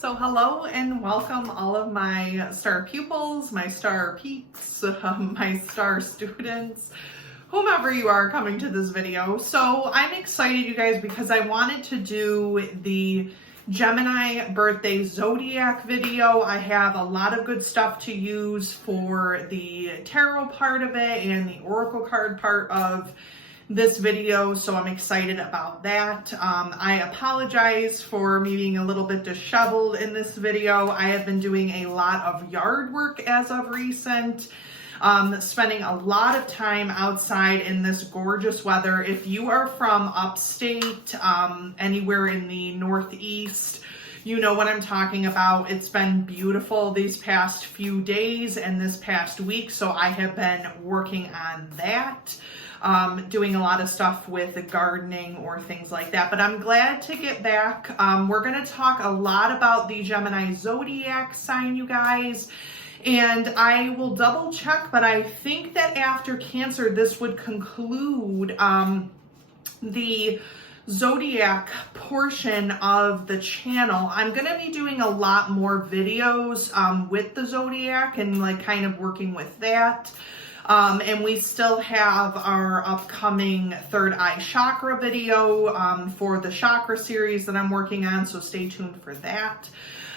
So hello and welcome all of my star pupils, my star peeps, my star students, whomever you are coming to this video. So I'm excited, you guys, because I wanted to do the Gemini birthday Zodiac video. I have a lot of good stuff to use for the tarot part of it and the oracle card part of this video, so I'm excited about that. I apologize for me being a little bit disheveled in this video. I have been doing a lot of yard work as of recent, spending a lot of time outside in this gorgeous weather. If you are from upstate, anywhere in the Northeast, you know what I'm talking about. It's been beautiful these past few days and this past week, so I have been working on that. Doing a lot of stuff with gardening or things like that, but I'm glad to get back. We're going to talk a lot about the Gemini Zodiac sign, you guys, and I will double check, but I think that after Cancer, this would conclude the Zodiac portion of the channel. I'm going to be doing a lot more videos with the Zodiac and like kind of working with that. And we still have our upcoming third eye chakra video for the chakra series that I'm working on, so stay tuned for that.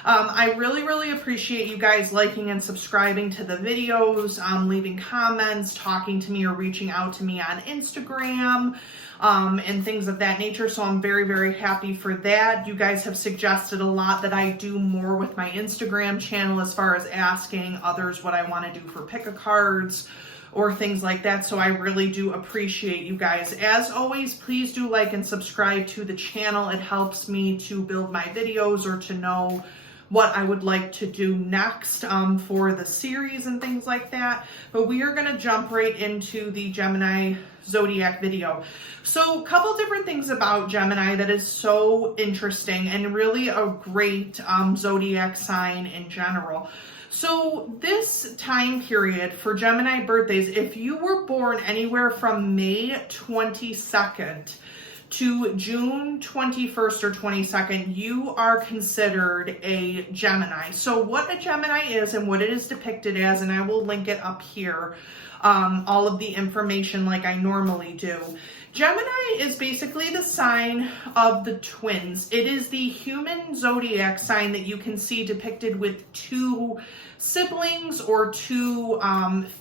I really appreciate you guys liking and subscribing to the videos, leaving comments, talking to me, or reaching out to me on Instagram, and things of that nature. So I'm very happy for that. You guys have suggested a lot that I do more with my Instagram channel as far as asking others what I want to do for pick-a-cards or things like that. So I really do appreciate you guys. As always, please do like and subscribe to the channel. It helps me to build my videos or to know what I would like to do next for the series and things like that. But we are going to jump right into the Gemini Zodiac video. So a couple different things about Gemini that is so interesting and really a great Zodiac sign in general. So this time period for Gemini birthdays, if you were born anywhere from May 22nd to June 21st or 22nd, you are considered a Gemini. So what a Gemini is and what it is depicted as, and I will link it up here, all of the information like I normally do. Gemini is basically the sign of the twins. It is the human zodiac sign that you can see depicted with two siblings or two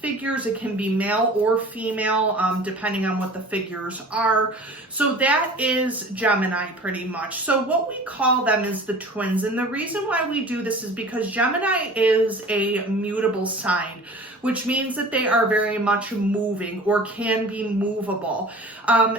figures. It can be male or female, depending on what the figures are. So that is Gemini pretty much. So what we call them is the twins. And the reason why we do this is because Gemini is a mutable sign, which means that they are very much moving or can be movable.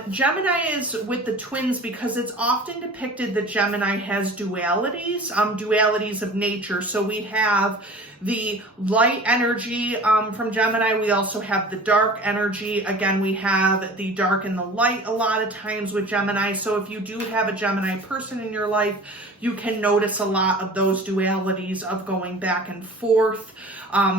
Gemini is with the twins because it's often depicted that Gemini has dualities, dualities of nature. So we have the light energy from Gemini. We also have the dark energy. Again, we have the dark and the light a lot of times with Gemini. So if you do have a Gemini person in your life, you can notice a lot of those dualities of going back and forth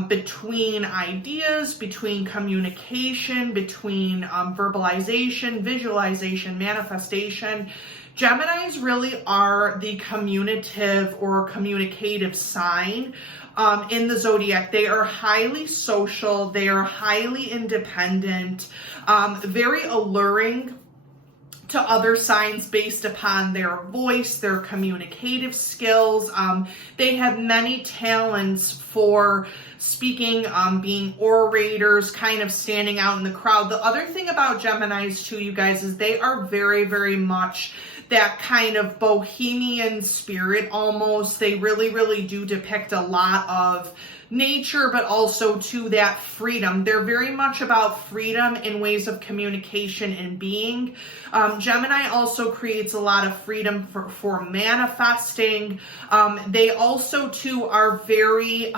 between ideas, between communication, between verbalization, visualization, manifestation. Geminis really are the communicative or communicative sign in the zodiac. They are highly social, they are highly independent, very alluring to other signs based upon their voice, their communicative skills. They have many talents for speaking, being orators, kind of standing out in the crowd. The other thing about Geminis too, you guys, is they are very much that kind of bohemian spirit almost. They really do depict a lot of nature, but also to that freedom. They're very much about freedom in ways of communication and being. Gemini also creates a lot of freedom for manifesting. They also too are very,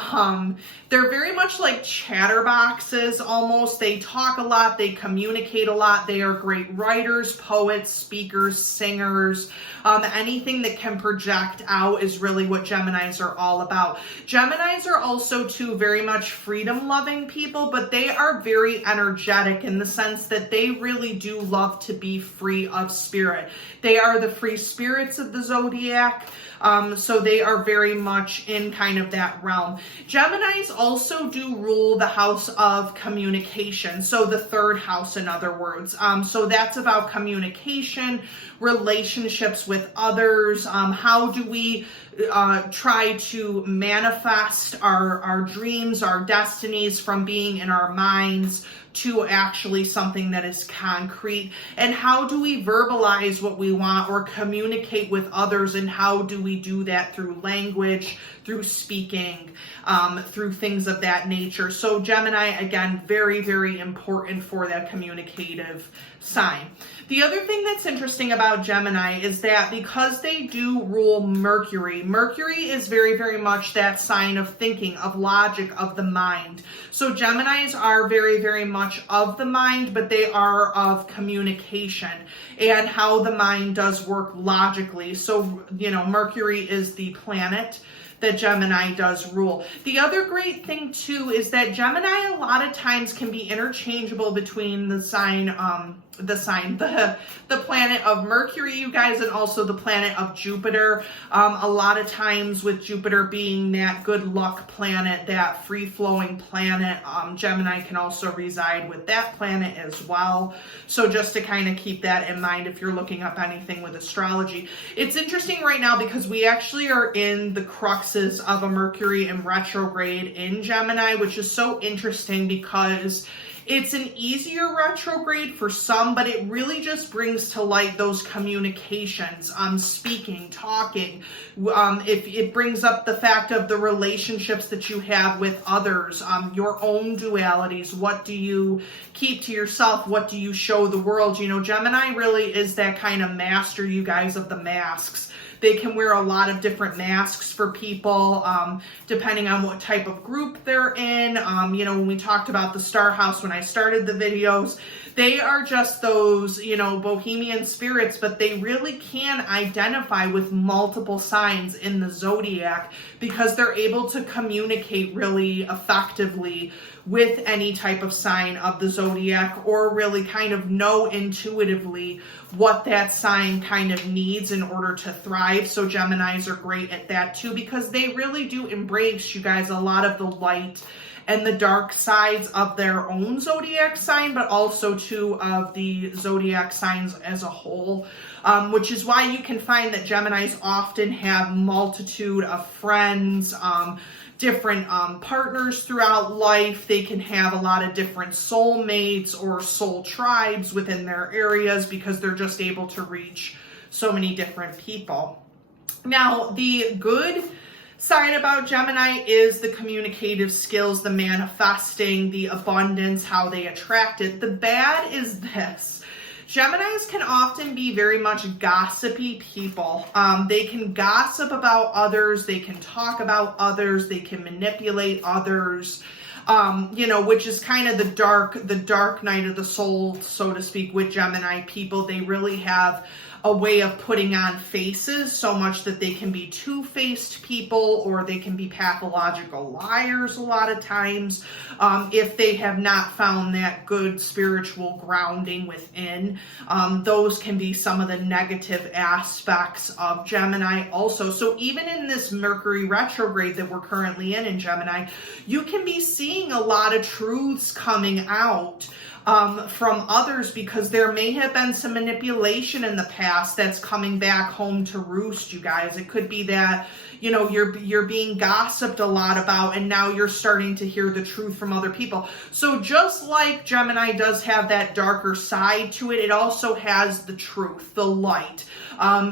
they're very much like chatterboxes almost. They talk a lot, they communicate a lot. They are great writers, poets, speakers, singers. Anything that can project out is really what Geminis are all about. Geminis are also too very much freedom-loving people, but they are very energetic in the sense that they really do love to be free of spirit. They are the free spirits of the zodiac. So they are very much in kind of that realm. Geminis also do rule the house of communication. So the third house, in other words. So that's about communication, relationships with others. How do we try to manifest our dreams, our destinies from being in our minds to actually something that is concrete? And how do we verbalize what we want or communicate with others? And how do we do that through language, through speaking, through things of that nature? So Gemini, again, very, very important for that communicative sign. The other thing that's interesting about Gemini is that because they do rule Mercury, Mercury is very, very much that sign of thinking, of logic, of the mind. So Geminis are very, very much of the mind, but they are of communication and how the mind does work logically. So, you know, Mercury is the planet that Gemini does rule. The other great thing too is that Gemini a lot of times can be interchangeable between the planet of Mercury, you guys, and also the planet of Jupiter. A lot of times with Jupiter being that good luck planet, that free-flowing planet, Gemini can also reside with that planet as well. So just to kind of keep that in mind if you're looking up anything with astrology. It's interesting right now because we actually are in the cruxes of a Mercury in retrograde in Gemini, which is so interesting because it's an easier retrograde for some, but it really just brings to light those communications, speaking, talking. If it brings up the fact of the relationships that you have with others, your own dualities. What do you keep to yourself? What do you show the world? You know, Gemini really is that kind of master, you guys, of the masks. They can wear a lot of different masks for people, depending on what type of group they're in. You know, when we talked about the Star House, when I started the videos, they are just those, you know, bohemian spirits, but they really can identify with multiple signs in the zodiac because they're able to communicate really effectively with any type of sign of the zodiac, or really kind of know intuitively what that sign kind of needs in order to thrive. So Geminis are great at that too, because they really do embrace, you guys, a lot of the light and the dark sides of their own zodiac sign, but also too of the zodiac signs as a whole. Which is why you can find that Geminis often have multitude of friends, different partners throughout life. They can have a lot of different soulmates or soul tribes within their areas because they're just able to reach so many different people. Now, the good side about Gemini is the communicative skills, the manifesting, the abundance, how they attract it. The bad is this. Geminis can often be very much gossipy people. They can gossip about others. They can talk about others. They can manipulate others. You know, which is kind of the dark night of the soul, so to speak, with Gemini people. They really have a way of putting on faces so much that they can be two-faced people, or they can be pathological liars a lot of times, if they have not found that good spiritual grounding within. Those can be some of the negative aspects of Gemini also. So even in this Mercury retrograde that we're currently in Gemini, you can be seeing a lot of truths coming out from others, because there may have been some manipulation in the past that's coming back home to roost, you guys. It could be that, you know, you're being gossiped a lot about, and now you're starting to hear the truth from other people. So just like Gemini does have that darker side to it, it also has the truth, the light,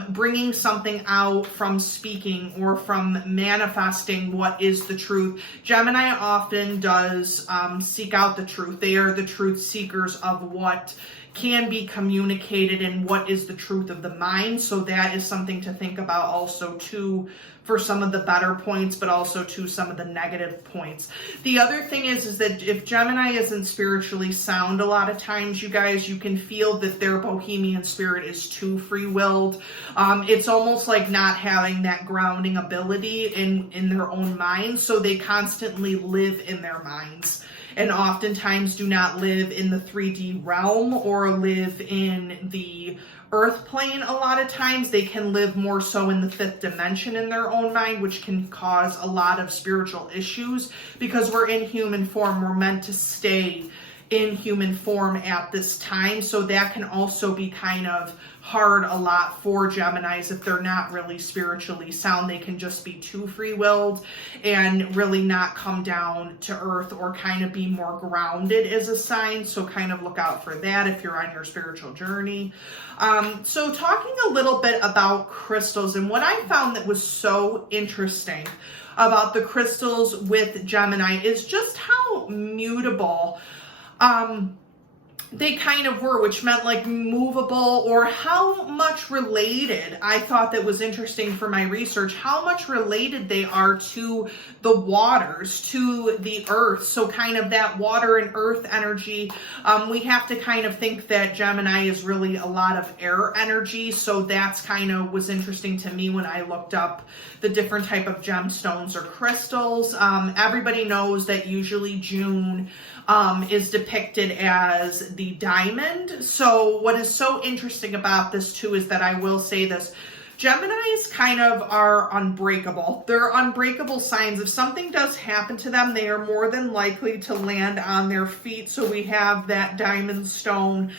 bringing something out from speaking or from manifesting what is the truth. Gemini often does seek out the truth. They are the truth seekers of what can be communicated and what is the truth of the mind. So that is something to think about also too, for some of the better points, but also to some of the negative points. The other thing is that if Gemini isn't spiritually sound, a lot of times, you guys, you can feel that their bohemian spirit is too free-willed. It's almost like not having that grounding ability in their own minds, so they constantly live in their minds. and oftentimes do not live in the 3D realm or live in the earth plane. A lot of times they can live more so in the 5th dimension in their own mind, which can cause a lot of spiritual issues because we're in human form. We're meant to stay in human form at this time. So that can also be kind of hard a lot for Geminis if they're not really spiritually sound. They can just be too free-willed and really not come down to earth or kind of be more grounded as a sign. So kind of look out for that if you're on your spiritual journey. So talking a little bit about crystals, and what I found that was so interesting about the crystals with Gemini is just how mutable they kind of were, which meant like movable, or how much related, I thought that was interesting for my research, how much related they are to the waters, to the earth. So kind of that water and earth energy, we have to kind of think that Gemini is really a lot of air energy. So that's kind of was interesting to me when I looked up the different type of gemstones or crystals. Everybody knows that usually June is depicted as the diamond. So what is so interesting about this too is that I will say this, Geminis kind of are unbreakable. They're unbreakable signs. If something does happen to them, they are more than likely to land on their feet. So we have that diamond stone.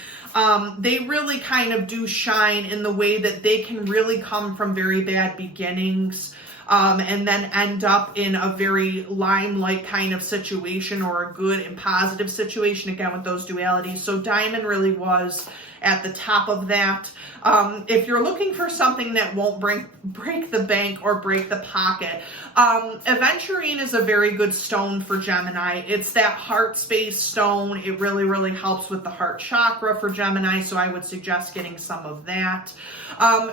They really kind of do shine in the way that they can really come from very bad beginnings. And then end up in a very limelight kind of situation or a good and positive situation, again, with those dualities. So diamond really was at the top of that. If you're looking for something that won't break the bank or break the pocket, aventurine is a very good stone for Gemini. It's that heart space stone. It really, really helps with the heart chakra for Gemini, so I would suggest getting some of that.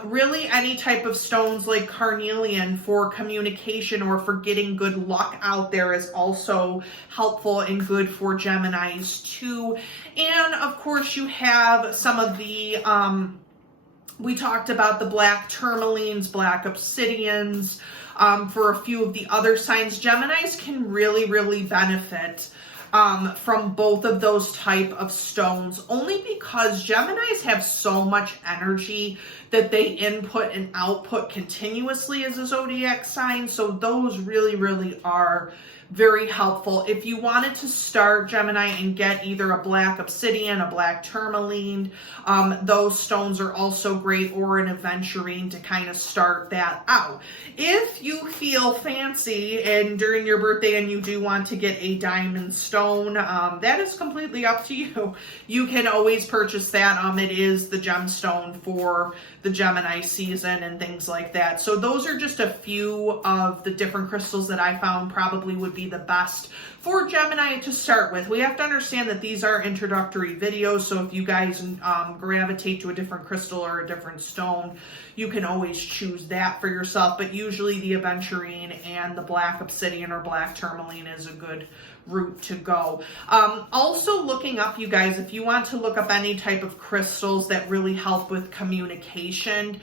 Really, any type of stones like carnelian for communication or for getting good luck out there is also helpful and good for Geminis too. And of course, you have some of the, we talked about the black tourmalines, black obsidians, for a few of the other signs. Geminis can really, really benefit from both of those type of stones, only because Geminis have so much energy that they input and output continuously as a zodiac sign. So those really, really are very helpful. If you wanted to start Gemini and get either a black obsidian, a black tourmaline, those stones are also great, or an aventurine to kind of start that out. If you feel fancy and during your birthday and you do want to get a diamond stone, that is completely up to you. You can always purchase that. It is the gemstone for the Gemini season and things like that. So those are just a few of the different crystals that I found probably would be the best for Gemini to start with. We have to understand that these are introductory videos, so if you guys gravitate to a different crystal or a different stone, you can always choose that for yourself, but usually the aventurine and the black obsidian or black tourmaline is a good route to go. Also looking up, you guys, if you want to look up any type of crystals that really help with communication,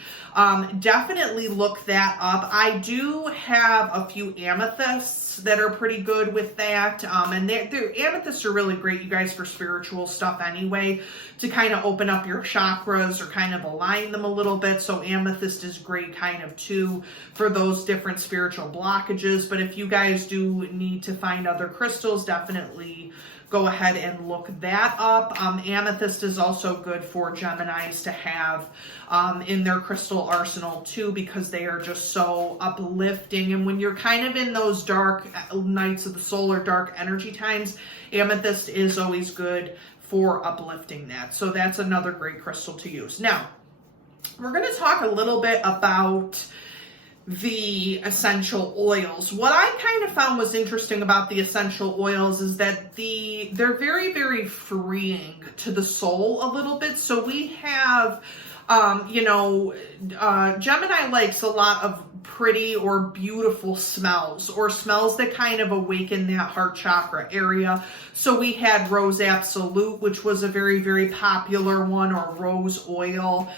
definitely look that up. I do have a few amethysts that are pretty good with that, and amethysts are really great, you guys, for spiritual stuff anyway, to kind of open up your chakras or kind of align them a little bit. So amethyst is great kind of too for those different spiritual blockages. But if you guys do need to find other crystals, definitely go ahead and look that up. Amethyst is also good for Geminis to have in their crystal arsenal too, because they are just so uplifting. And when you're kind of in those dark nights of the soul or dark energy times, amethyst is always good for uplifting that. So that's another great crystal to use. Now, we're going to talk a little bit about the essential oils. What I kind of found was interesting about the essential oils is that they're very, very freeing to the soul a little bit. So we have, Gemini likes a lot of pretty or beautiful smells, or smells that kind of awaken that heart chakra area. So we had Rose Absolute, which was a very, very popular one, or rose oil.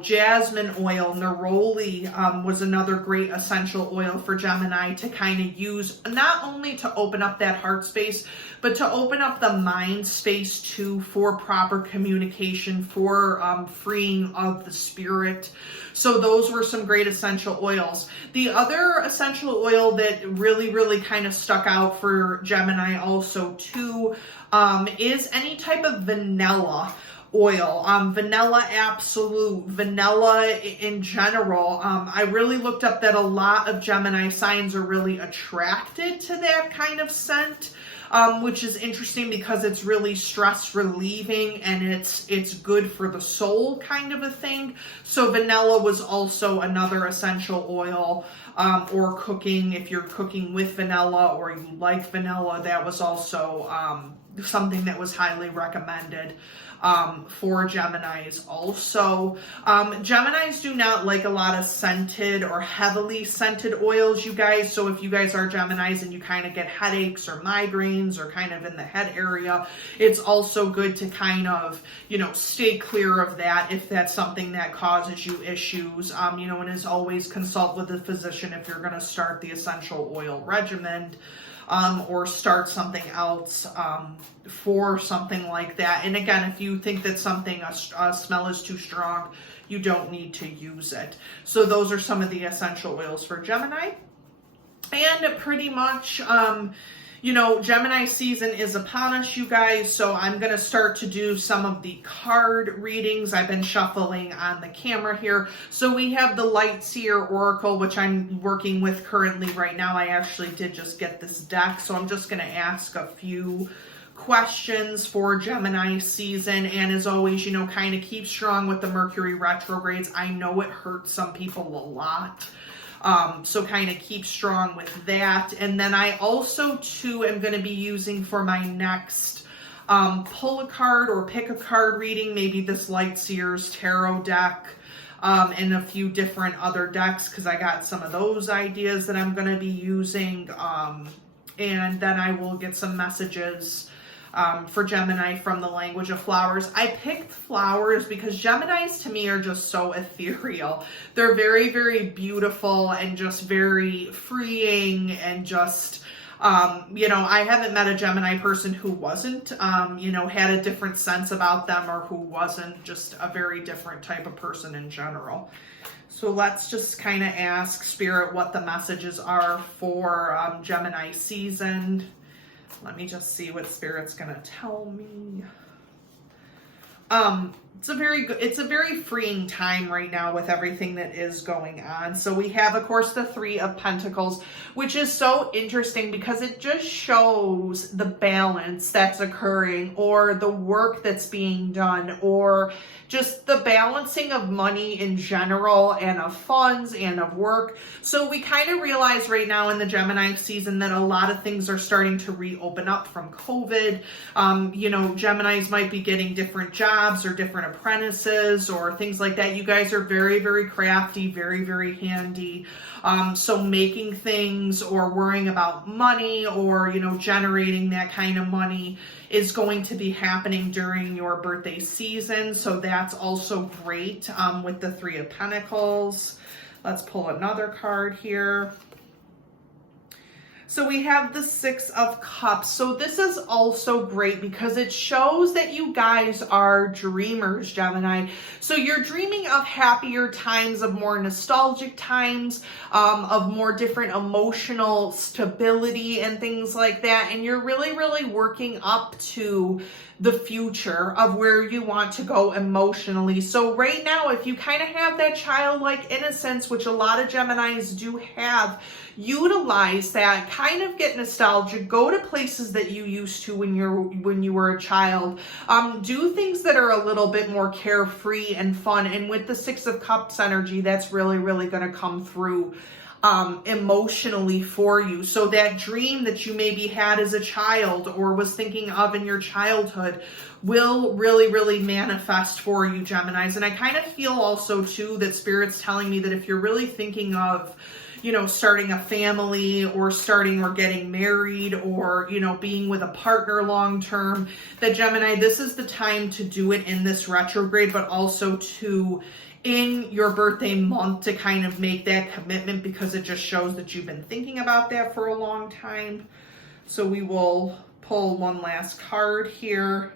Jasmine oil, neroli was another great essential oil for Gemini to kind of use, not only to open up that heart space, but to open up the mind space too, for proper communication, for freeing of the spirit. So those were some great essential oils. The other essential oil that really, really kind of stuck out for Gemini also too is any type of vanilla oil, vanilla absolute, vanilla in general. I really looked up that a lot of Gemini signs are really attracted to that kind of scent. Which is interesting because it's really stress relieving and it's good for the soul kind of a thing. So vanilla was also another essential oil, or cooking, if you're cooking with vanilla or you like vanilla, that was also something that was highly recommended for Geminis also. Geminis do not like a lot of scented or heavily scented oils, you guys. So if you guys are Geminis and you kind of get headaches or migraines or kind of in the head area, it's also good to kind of, stay clear of that if that's something that causes you issues, and as always, consult with a physician if you're going to start the essential oil regimen. Or start something else for something like that. And again, if you think that a smell is too strong, you don't need to use it. So those are some of the essential oils for Gemini. And pretty much, Gemini season is upon us, you guys. So I'm going to start to do some of the card readings. I've been shuffling on the camera here. So we have the Light Seer Oracle, which I'm working with currently right now. I actually did just get this deck. So I'm just going to ask a few questions for Gemini season. And as always, kind of keep strong with the Mercury retrogrades. I know it hurts some people a lot. So kind of keep strong with that. And then I also too am going to be using for my next pull a card or pick a card reading, maybe this Light Seers Tarot deck, and a few different other decks, because I got some of those ideas that I'm going to be using. And then I will get some messages for Gemini from the language of flowers. I picked flowers because Geminis to me are just so ethereal. They're very, very beautiful and just very freeing and just, I haven't met a Gemini person who wasn't, had a different sense about them, or who wasn't just a very different type of person in general. So let's just kind of ask Spirit what the messages are for Gemini season. Let me just see what Spirit's going to tell me. It's a very freeing time right now with everything that is going on. So we have, of course, the Three of Pentacles, which is so interesting because it just shows the balance that's occurring, or the work that's being done, or just the balancing of money in general, and of funds, and of work. So we kind of realize right now in the Gemini season that a lot of things are starting to reopen up from COVID. Geminis might be getting different jobs or different apprentices or things like that. You guys are very, very crafty, very, very handy. So making things or worrying about money or, generating that kind of money is going to be happening during your birthday season. So that's also great with the Three of Pentacles. Let's pull another card here. So we have the Six of Cups. So this is also great because it shows that you guys are dreamers, Gemini. So you're dreaming of happier times, of more nostalgic times, of more different emotional stability and things like that. And you're really, really working up to the future of where you want to go emotionally. So right now, if you kind of have that childlike innocence, which a lot of Geminis do have, utilize that, kind of get nostalgic, go to places that you used to when you were a child, do things that are a little bit more carefree and fun. And with the Six of Cups energy, that's really, really going to come through emotionally for you. So that dream that you maybe had as a child or was thinking of in your childhood will really, really manifest for you, Geminis. And I kind of feel also too that Spirit's telling me that if you're really thinking of, you know, starting a family or starting or getting married or, you know, being with a partner long term, that Gemini, this is the time to do it in this retrograde, but also to in your birthday month to kind of make that commitment, because it just shows that you've been thinking about that for a long time. So we will pull one last card here.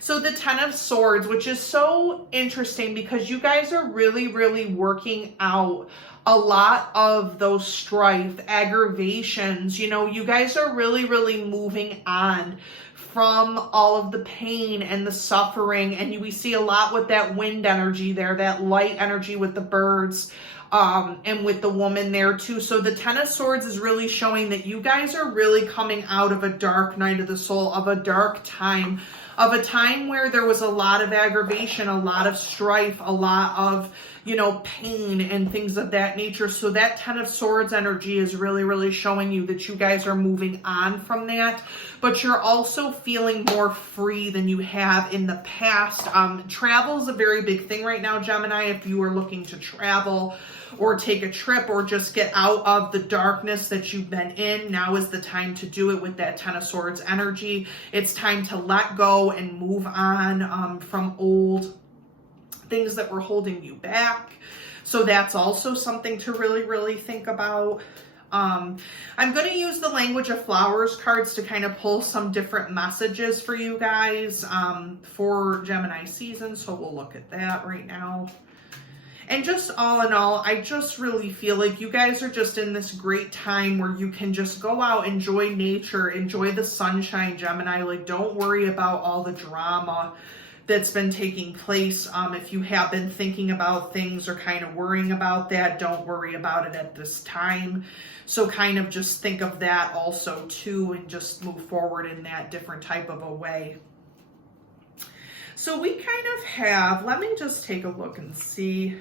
So the Ten of Swords, which is so interesting because you guys are really, really working out a lot of those strife, aggravations. You know, you guys are really, really moving on from all of the pain and the suffering. And we see a lot with that wind energy there, that light energy with the birds, and with the woman there too. So the Ten of Swords is really showing that you guys are really coming out of a dark night of the soul, of a dark time, of a time where there was a lot of aggravation, a lot of strife, a lot of, you know, pain and things of that nature. So that Ten of Swords energy is really, really showing you that you guys are moving on from that, but you're also feeling more free than you have in the past. Travel is a very big thing right now, Gemini. If you are looking to travel or take a trip or just get out of the darkness that you've been in, now is the time to do it with that Ten of Swords energy. It's time to let go and move on from old things that were holding you back. So that's also something to really, really think about. I'm going to use the Language of Flowers cards to kind of pull some different messages for you guys for Gemini season. So we'll look at that right now. And just all in all, I just really feel like you guys are just in this great time where you can just go out, enjoy nature, enjoy the sunshine, Gemini. Like, don't worry about all the drama that's been taking place. If you have been thinking about things or kind of worrying about that, don't worry about it at this time. So kind of just think of that also too, and just move forward in that different type of a way. So we kind of have, let me just take a look and see.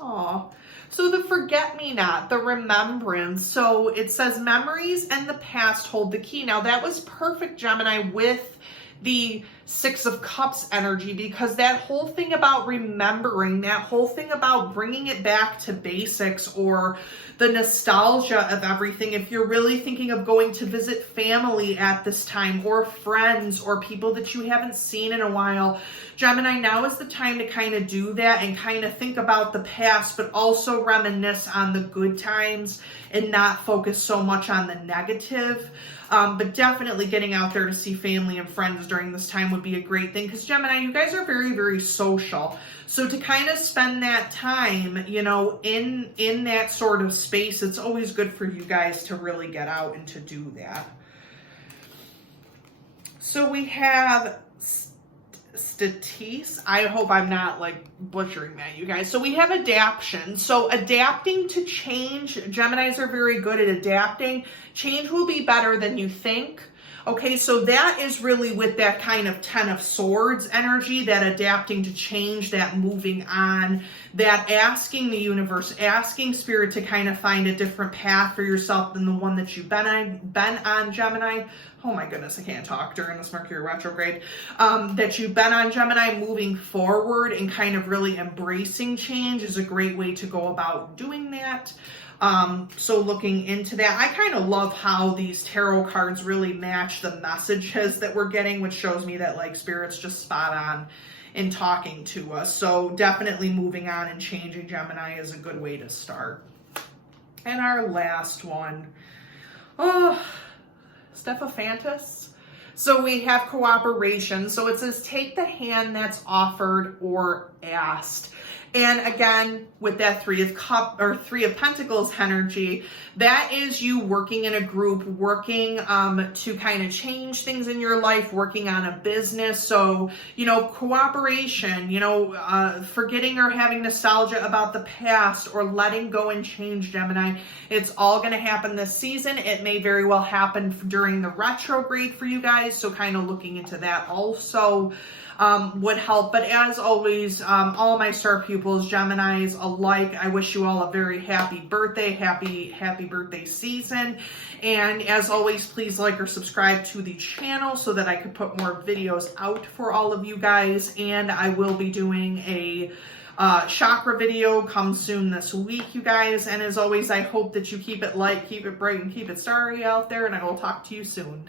Oh, so the forget-me-not, the remembrance. So it says memories and the past hold the key. Now that was perfect, Gemini, with the Six of Cups energy, because that whole thing about remembering, that whole thing about bringing it back to basics or the nostalgia of everything. If you're really thinking of going to visit family at this time, or friends or people that you haven't seen in a while, Gemini, now is the time to kind of do that and kind of think about the past, but also reminisce on the good times and not focus so much on the negative. But definitely getting out there to see family and friends during this time would be a great thing, because Gemini, you guys are very, very social. So to kind of spend that time, you know, in that sort of space, it's always good for you guys to really get out and to do that. So we have Statis. I hope I'm not like butchering that, you guys. So we have adaptation. So adapting to change. Geminis are very good at adapting. Change will be better than you think. Okay, so that is really with that kind of Ten of Swords energy, that adapting to change, that moving on, that asking the universe, asking Spirit to kind of find a different path for yourself than the one that you've been on, Gemini. Oh my goodness, I can't talk during this Mercury retrograde. That you've been on, Gemini. Moving forward and kind of really embracing change is a great way to go about doing that. So looking into that, I kind of love how these tarot cards really match the messages that we're getting, which shows me that like Spirit's just spot on in talking to us. So definitely moving on and changing, Gemini, is a good way to start. And our last one, Stephantis. So we have cooperation. So it says take the hand that's offered or asked. And again, with that Three of Pentacles energy, that is you working in a group, working to kind of change things in your life, working on a business. So, you know, cooperation, you know, forgetting or having nostalgia about the past, or letting go and change, Gemini. It's all going to happen this season. It may very well happen during the retrograde for you guys. So kind of looking into that also. would help. But as always, all of my star pupils, Geminis alike, I wish you all a very happy birthday, happy birthday season. And as always, please like or subscribe to the channel so that I could put more videos out for all of you guys. And I will be doing a chakra video come soon this week, you guys. And as always, I hope that you keep it light, keep it bright, and keep it starry out there. And I will talk to you soon.